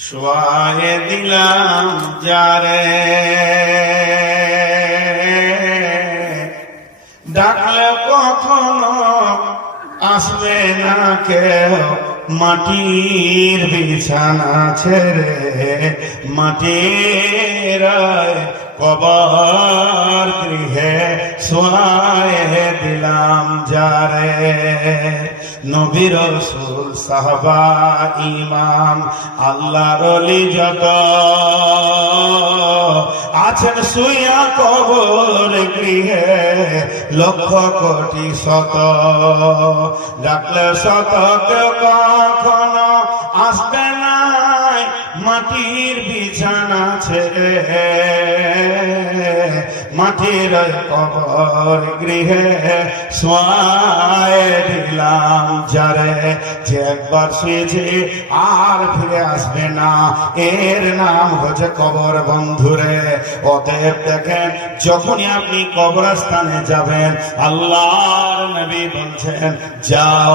শোয়ায়ে দিলাম যারে। ডাকলে কখনো আসবে না কেউ মাটির বিছানা ছেড়ে মাটির কবর গৃহে সোয়ায়ে দিলাম যারে। নবীর রসুল, সাহবা, ইমাম, আল্লাহর যত আছেন শুইয়া কবর গৃহে লক্ষ কোটি শত। ডাকলে শত কখনো আসবে না মাটির মাটির কবর গৃহে সোয়ায় দিলাম যারে যে একবার শুয়েছে, আর ফিরে আসবে না। এর নাম হচ্ছে কবর বন্ধুরে। অতএব দেখেন, যখনই আপনি কবরস্থানে যাবেন, আল্লাহর নবী বলছেন, যাও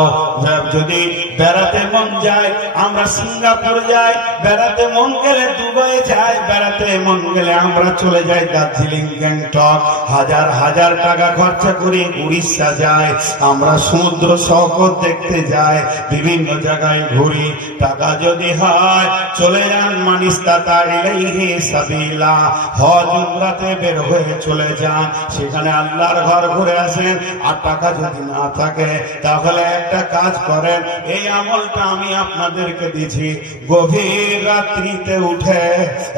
যদি বেড়াতে মন যায়, আমরা সিঙ্গাপুর যাই, বেড়াতে মন গেলে দুবাই যাই, বেড়াতে মন গেলে আমরা চলে যাই দার্জিলিং, গ্যাংটক। হাজার হাজার টাকা খরচা করে উড়িষ্যা যায় আমরা সমুদ্র সৈকত দেখতে যাই বিভিন্ন জায়গায় ঘুরি, টাকা যদি হয়, চলে যান মানিস তাতা ইলাইহি সাবিলা। হজ, উমরাতে বের হয়ে চলে যান, সেখানে আল্লাহর ঘর ঘুরে আসেন। আর টাকা যদি না থাকে, তাহলে একটা কাজ করেন, এই আমলটা আমি আপনাদেরকে দিছি। গভীর রাত্রিতে উঠে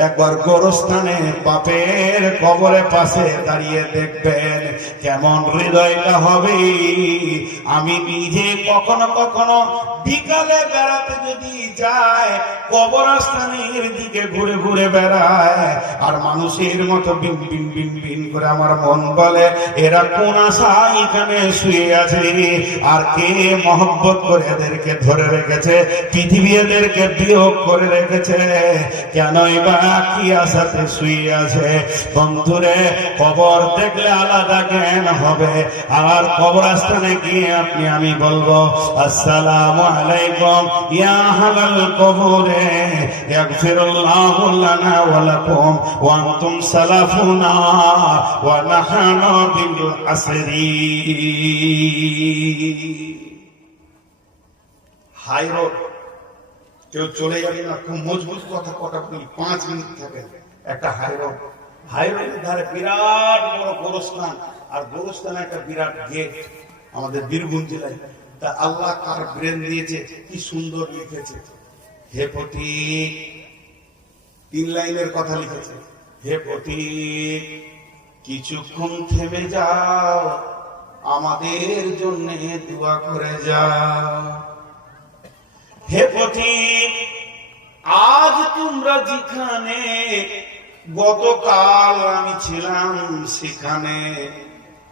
একবার গোরস্থানে বাপের কবরে পাশে দাঁড়িয়ে দেখবেন, কেমন হৃদয়টা হবে। আমি নিজে কখনো কখনো বিকালে বেড়াতে যদি যায় কবরস্থানের দিকে ঘুরে ঘুরে বেড়ায় আর মানুষের মতো বিন বিন বিন বিন করে আমার মন বলে, এরা কোন আশা এখানে শুয়ে আছে? আর কে মহব্বত করে এদেরকে ধরে রেখেছে? পৃথিবী এদেরকে বিয়োগ করে রেখেছে? কেন এবার কি আশাতে শুয়ে আছে? বন্ধুরে, কবর দেখলে আলাদা জ্ঞান হবে। আর কবরস্থানে গিয়ে আপনি, আমি বলব, আসসালামু আলাইকুম, ইয়া হালাল কবরে, ইয়াগফিরুল্লাহু লানা ওয়া লাকুম, ওয়া আনতুম সালাফুনা, ওয়া নাহনু বিল আসরি। হাই রোড, কেউ চলে যাবে না, খুব মজবুত কথা কথা বলি পাঁচ মিনিট থাকে একটা হাই রোড, হাই ধারে বিরাট বড় গোরস্থান, আর গোরস্থানে একটা বিরাট গেট। আমাদের বীরভূম জেলায়। তা আল্লাহ কার ব্রেন দিয়েছে? কি সুন্দর লিখেছে? হে পথিক তিন লাইনের কথা লিখেছে। হে পথিক কিছুক্ষণ থেমে যাও। আমাদের জন্য দোয়া করে যাও। হে পথিক আজ তোমরা যেখানে, গতকাল আমি ছিলাম সেখানে।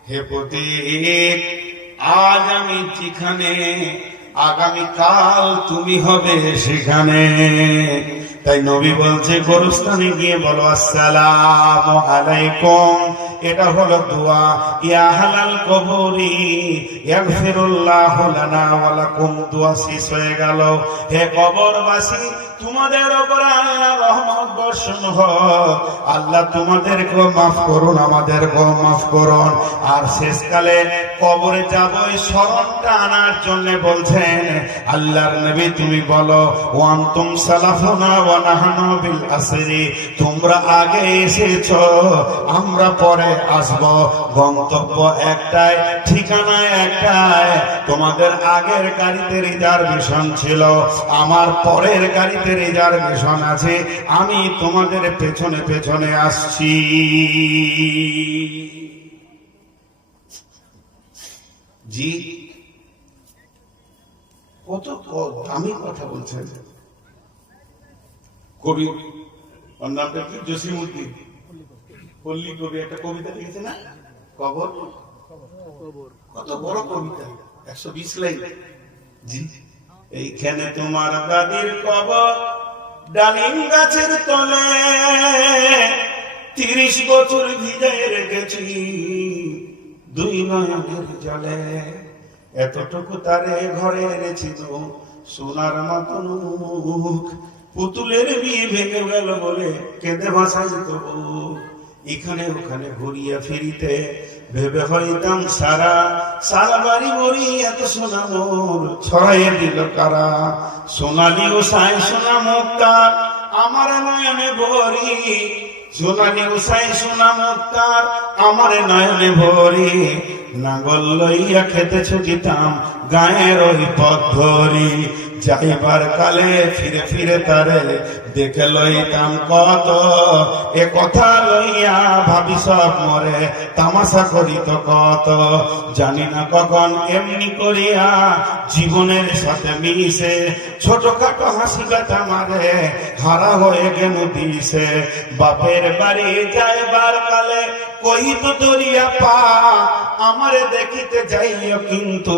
হে পথিক আজ আমি যেখানে আগামীকাল তুমি হবে সেখানে। তাই নবী বলছে, গরুস্থানে গিয়ে বলো, আসসালাম আলাইকুম। এটা হলো দোয়া। ইয়া হালাল কবরি, ইয়াগফিরুল্লাহু লানা ওয়া লাকুম। দোয়া শেষ হয়ে গেল। হে কবরবাসী তোমাদের উপরে রহমত বর্ষণ হোক। আল্লাহ তোমাদেরকেও মাফ করুন, আমাদেরকেও মাফ করুন। আর শেষকালে কবরে যাব এই স্মরণটা আনার জন্য বলছেন, আল্লাহর নবী, তুমি বলো ওয়ান্তুম সালাফুনা ওয়া নাহনু বিল আসরি, তোমরা আগে এসেছ, আমরা পরে আসব। গন্তব্য একটাই, ঠিকানা একটাই, তোমাদের আগের গাড়িতে রিজার্ভেশন ছিল, আমার পরের গাড়িতে রিজার্ভেশন আছে, আমি তোমাদের পেছনে পেছনে আসছি। জি? কত দামি কথা বলছেন কবি জসিমুদ্দিন পল্লী কবি, একটা কবিতা লিখেছে না? কবর। কত বড় কবিতা? একশো বিশ লাইন। জি? এইখানে তোমার দাদির কবর, ডালিম গাছের তলে। তিরিশ বছর ভিজে রেখেছি দুই নয়নের জলে। এতটুকু তারে ঘরে এনেছি তো সোনার মতন মুখ। পুতুলের বিয়ে ভেঙে গেল বলে কেঁদে ভাসাই তো এখানে ওখানে ঘুরিয়া ফিরিতে ভেবে হইতাম সারা সারা বাড়ি বড়ি এত সোনা মোর। ছড়াইয়ে দিল কারা, সোনালি ও সাই সোনা মুক্তার আমার নয়নে ভরি। সোনালি ও সাই সোনা মুক্তার আমার নয়নে ভরি। নাঙ্গল লইয়া খেতে ছুটিতাম গায়ের ওই পথ ধরি। যাইবার কালে ফিরে ফিরে তারে দেখে লইতাম কত, এ কথা লইয়া ভাবি সব মরে, তামাশা করিত কত। জানি না কখন এমনি করিয়া জীবনের সাথে মিশে ছোটখাটো হাসি ব্যথা মারে, হারা হয়ে গেল দিছে। বাপের বাড়ি যাইবার কালে কহিত দরিয়া পা, আমারে দেখিতে যাইও কিন্তু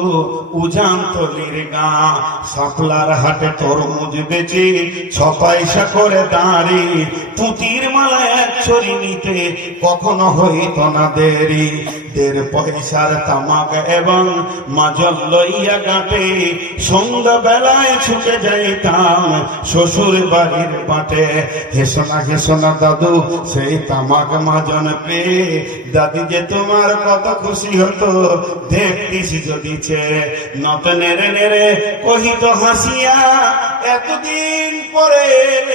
উজান তলির গা। সাপলার হাটে তরমুজ বেচে ছ পয়সা করে দাঁড়ি, পুঁতির মালা এক ছড়ি নিতে কখনো হইত না দেরি। দেড় পয়সার তামাক এবং মাজল লইয়া গাঁটে সন্ধ্যা বেলায় ছুটে যাইতাম শ্বশুর বাড়ির পাটে। হেসনা হেসনা দাদু, সেই তামাক মাজন পেয়ে দাদি যে তোমার কত খুশি হতো, দেখতিস যদি চে। নত নেড়ে নেড়ে কহিত হাসিয়া, এতদিন পরে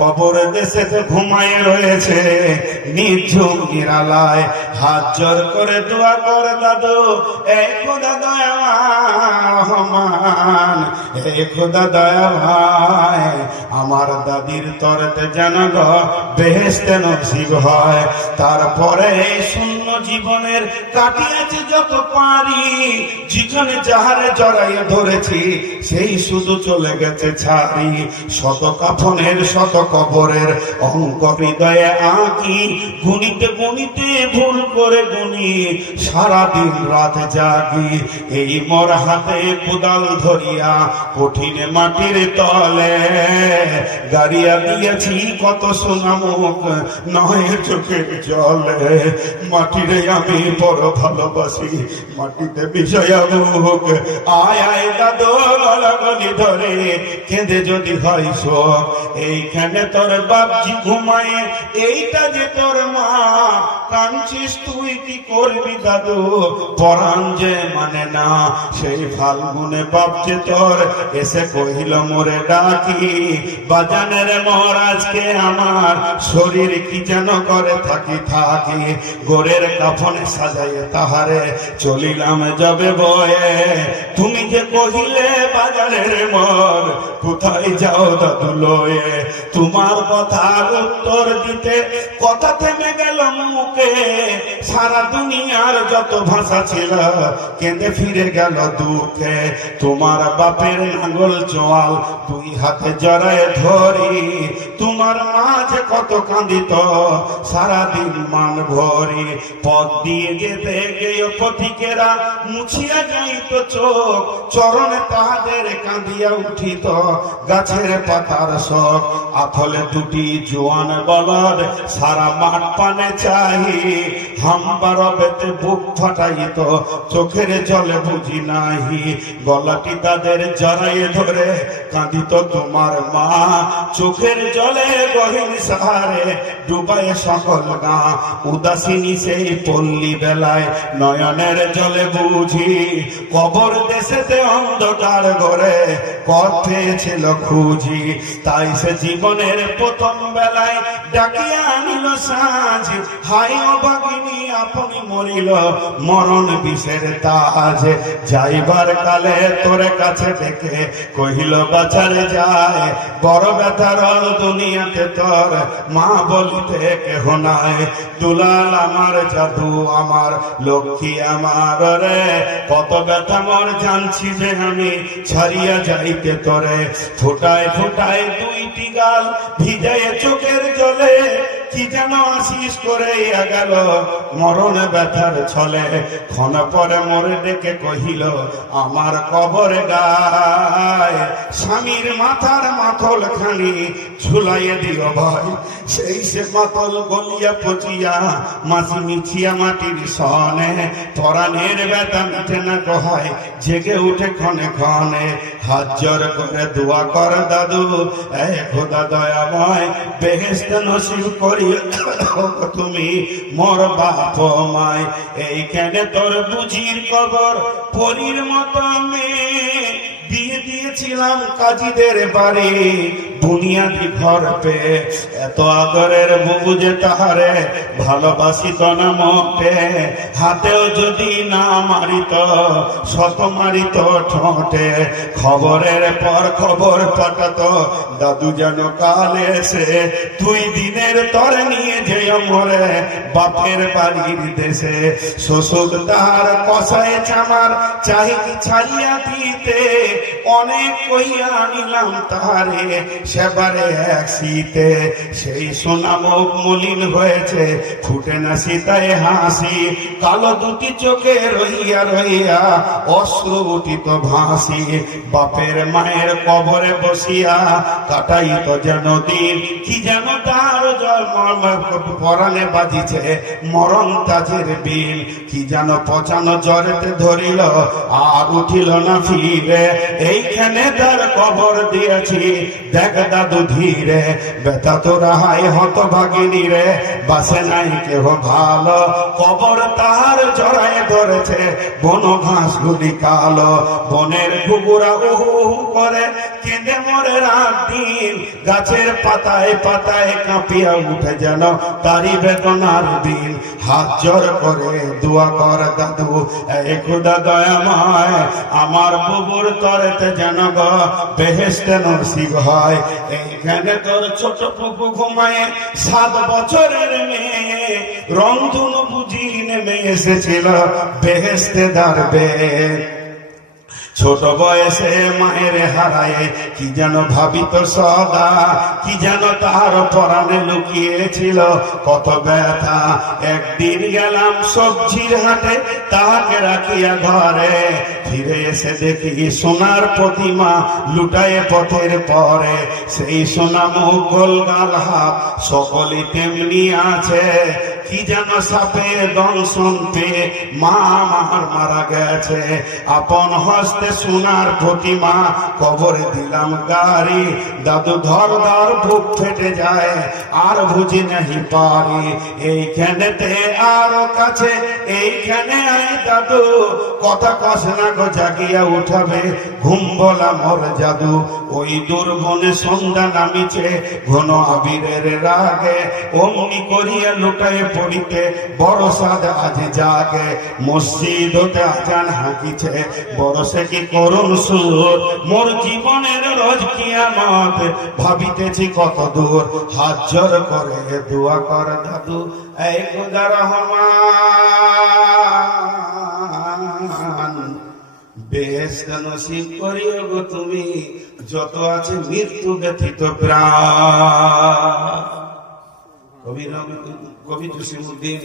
কবর দেশে ঘুমায় রয়েছে। নিঝুম নিরালায় হাত জোর করে দোয়া করে দাদু। এই খোদা দয়া এ খোদা দয়া ভাই আমার দাদির তরতে যেন গ বেহেস্তে নসিব হয়। তারপরে এই শূন্য জীবনের কাটিয়েছে যত পারি, যেখানে যাহারে জড়াইয়ে ধরেছি, সেই শুধু চলে গেছে ছাড়ি শত কাফনের শত কবরের অঙ্ক হৃদয়ে আঁকি, গুনিতে গুনিতে ভুল করে গুনি, সারাদিন রাত জাগি, এই মোর হাতে কোদাল ধরিয়া কঠিন মাটির তলে। গাড়িয়া দিয়েছি কত সোনামুখ, নয় চোখের জলে। মাটিরে আমি বড় ভালোবাসি। মাটিতে মুখ আয় আয় দাদু। গলি ধরে কেঁদে যদি হয় শোক, এইখানে তোর বাপজি ঘুমায়, এইটা যে তোর মা। তুই কি করবি দাদু? পরাণ যে মানে না, সেই ফাল্গুনে বাপ যে তোর এসে কহিল, মোরে ডাকি, বাজানের মোর আজকে আমার শরীর কি যেন করে থাকি থাকি, গোরের কাফনে সাজাইয়ে তাহারে চলিলাম যাবে বয়ে। তুমি যে কহিলে, বাজারের মর কোথায় যাও দাদু তোমার কথার উত্তর দিতে কথা থেমে গেল মুখে। সারা দুনিয়ার যত ভাষা ছিল, কেঁদে ফিরে গেল দুঃখে। তোমার বাপের নাঙ্গল চোয়াল দুই হাতে জড়ায় ধরি তোমার মাঝে কত কাঁদিত সারাদিন মান ভরি পথ দিয়ে যেতে গেয় পথিকেরা মুছিয়া যাইত চোখ, চরণে তাহাদের কাঁদিয়া উঠিত, গাছের পাতার শখ, আথলে দুটি জোয়ান বলদ, সারা মাঠ পানে চাহি, হাম্বার বেতে বুক ফাটাইত, চোখের জলে বুঝি নাহি, গলাটি তাদের জড়াইয়ে ধরে, কাঁদিত তোমার মা, চোখের জলে গহীন সাহারে ডুবায় সকল গা। উদাসিনী সেই পল্লী বেলায় নয়নের জলে বুঝি। কবর দেশেতে অন্ধকার ঘরে পথে ছিল খুঁজি। তাই সে জীবনের প্রথম বেলায় ডাকিয়া আনিল সাজ হাই অভাগিনী আপনি মরিল মরণ বিষের তাজ। যাইবার কালে তোর কাছে দেখে কহিল বাজারে যায়। বড় ব্যথার দুনিয়াতে তোর মা বলিতে কেহ নাই। দুলাল আমার জাদু, আমার লক্ষ্মী আমার রে। কত ব্যথা মর জানছি যে আমি ছাড়িয়া যাইতে তোরে। ফোটায় ফোটায় দুইটি গাল ভিজায় চোখের জলে কি যেন আশিস করে গেল। মরণ ব্যথার ছলে ক্ষণ পরে মরে ডেকে কহিল, আমার কবর গায়, স্বামীর মাথার মাথল খানি ঝুলাইয়ে দিল ভাই। সেই সে মাতল গলিয়া পচিয়া মাছি মিছিয়া মাটির সনে পরাণের ব্যথা মিটে না কহায় জেগে উঠে ক্ষণে ক্ষণে হাত জোর করে দোয়া কর দাদু। এ খোদা দয়াময় বেহেস্ত নসিব করি তুমি মোর বাপ মায়। এইখানে তোর বুঝির কবর, পরীর মত মেয়ে বিয়ে দিয়েছিলাম কাজীদের বাড়ি। বুনিয়াদি ঘর পেয়ে এত আদরের বুবু যে তাহারে ভালোবাসিত না মোটে হাতেও যদি না মারিত শত মারিত ঠোঁটে। খবরের পর খবর পাঠাতো, দাদু যেন কালে এসে তুই দিনের তর নিয়ে যে মরে বাপের বাড়ির দেশে। শ্বশুর তাহার কষায় চামার চাহি ছাড়িয়া দিতে, অনেক কইয়া আনিলাম তাহারে। সেবারে এক শীতে, সেই সোনা মুখ মলিন হয়েছে, ফুটে না সীতায় হাসি, কালো দুটি চোখে রইয়া রইয়া অশ্রু উঠিত ভাসি, বাপের মায়ের কবরে বসিয়া কাটাই তো যেন দিন, কি যেন তার পরাণে বাজিছে মরণ তাজের বিল, কি যেন পচানো জ্বরেতে ধরিল, আর উঠিল না ফিরে, এইখানে তার কবর দিয়েছি, দেখ দাদু ধীরে বেতা তোরা হাই হত ভাগিনী রে বাসে নাই কেহ ভালো, কবর তার জড়ায় ধরেছে, বন ঘাস গুলি কালো। বনের কুকুরা উহু উহু করে, কেঁদে মরে রাত দিন। গাছের পাতায় পাতায় কাঁপিয়া উঠে যেন তারি বেদনার দিন। হাত জোর করে দোয়া কর দাদু খুদা দয়াময়। আমার বুবুর তরেতে যেন গো বেহেস্তে নসিব হয়। এইখানে তোর ছোট পুকু ঘুমায়। সাত বছরের মেয়ে রংধুন বুঝি নেমে এসেছিল বেহেস্তে দাঁড়বে ছোট বয়সে মায়ের হারায়, কি যেন ভাবিত সদা, কি যেন তার পরাণে লুকিয়েছিল, কত ব্যথা। একদিন গেলাম সবজির হাটে, তাহাকে রাখিয়া ঘরে। ফিরে এসে দেখি সোনার প্রতিমা লুটায় পথের পরে। সেই সোনা মুগল গাল, হাত সকলই তেমনি আছে। কি যেন সাপে শুনতে মা আমার মারা গেছে। আপন হস্তে সোনার প্রতিমা কবরে দিলাম গাড়ি। দাদু ধর ধর ভুক ফেটে যায়, আর বুঝি নাহি পারি। এইখানেতে আরও কাছে এইখানে আই দাদু। কথা কষ না গো, জাগিয়া উঠাবে। ঘুম বলা মোর জাদু। ওই দুর্বনে সন্ধ্যা নামিছে, ঘন আবিরের রাগে। অমনি করিয়া লুকায় পড়িতে, বড় সাদ আজ জাগে। মসজিদ হতে আজান হাঁকিছে, বড় সে কি করুন সুর? মোর জীবনের রোজ কিয়ামত, ভাবিতেছি কত দূর। হাত জোর করে দোয়া কর দাদু। এই খুদা রহমান বেহেস্ত নসিব করিও গো তুমি, যত আছে মৃত্যু ব্যথিত কবি কবি জসিমুদ্দিন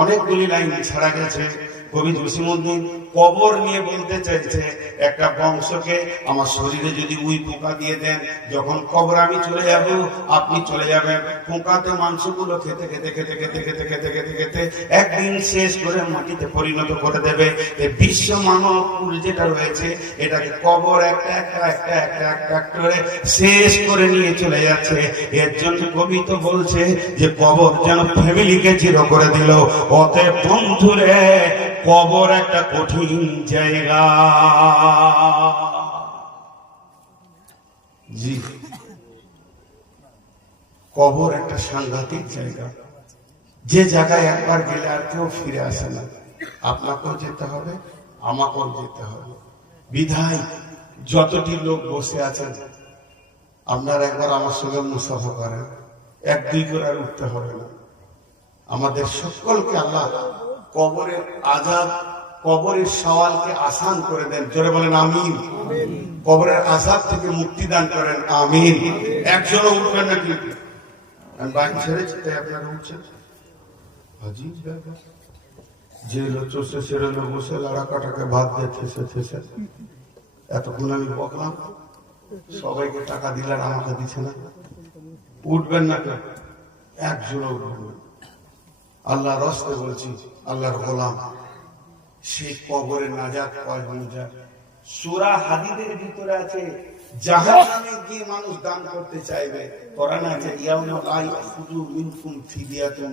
অনেকগুলি লাইন ছাড়া গেছে। কবি জসিমুদ্দিন কবর নিয়ে বলতে চাইছে, একটা বংশকে আমার শরীরে যদি উই পোকা দিয়ে দেন, যখন কবর আমি চলে যাব, আপনি চলে যাবেন। পোকাতে মাংসগুলো খেতে খেতে খেতে খেতে খেতে খেতে খেতে খেতে একদিন শেষ করে মাটিতে পরিণত করে দেবে। এই বিশ্ব মানব যেটা রয়েছে, এটাকে কবর একটা একটা একটা একটা একটা একটা করে শেষ করে নিয়ে চলে যাচ্ছে। এর জন্য কবি তো বলছে যে, কবর যেন ফ্যামিলিকে চির করে দিল। অতএব বন্ধুরে কবর একটা কঠিন জায়গা। জি। কবর একটা সাংঘাতিক জায়গা। যে জায়গায় একবার গেলে আর কেউ ফিরে আসে না। আপনাকেও যেতে হবে, আমাকেও যেতে হবে। বিধায় যতটি লোক বসে আছেন, আপনারা একবার আমার সঙ্গে মুসাফা করেন। এক দুই করে আর উঠতে হবে না। আমাদের সকলকে আল্লাহ কবরের আজাব, কবরের সওয়ালকে আসান করে দেন। জোরে বলেন, আমিন। কবরের আজাব থেকে মুক্তি দান করেন, আমিন। একজনও উঠবেন না কিন্তু। আমি বাইক ছেড়েছি, তাই আপনারা উঠছেন। যে লোচসে সেরে বসে ভাত দিয়ে এতক্ষণ আমি বকলাম। সবাইকে টাকা দিলেন আমাকে দিছে না। উঠবেন না কেন একজনও উঠবেন না। আল্লাহ রস্তে বলছি, আল্লাহর গোলাম। সে কবরে নাজাত পাওয়া যায় সুরা হাদিদের ভিতরে আছে, জাহান্নামে গিয়ে মানুষ দান করতে চাইবে। কোরআন আছে, ইয়াউমা লা ইয়াখুযু মিনকুম ফিদিয়াতুন।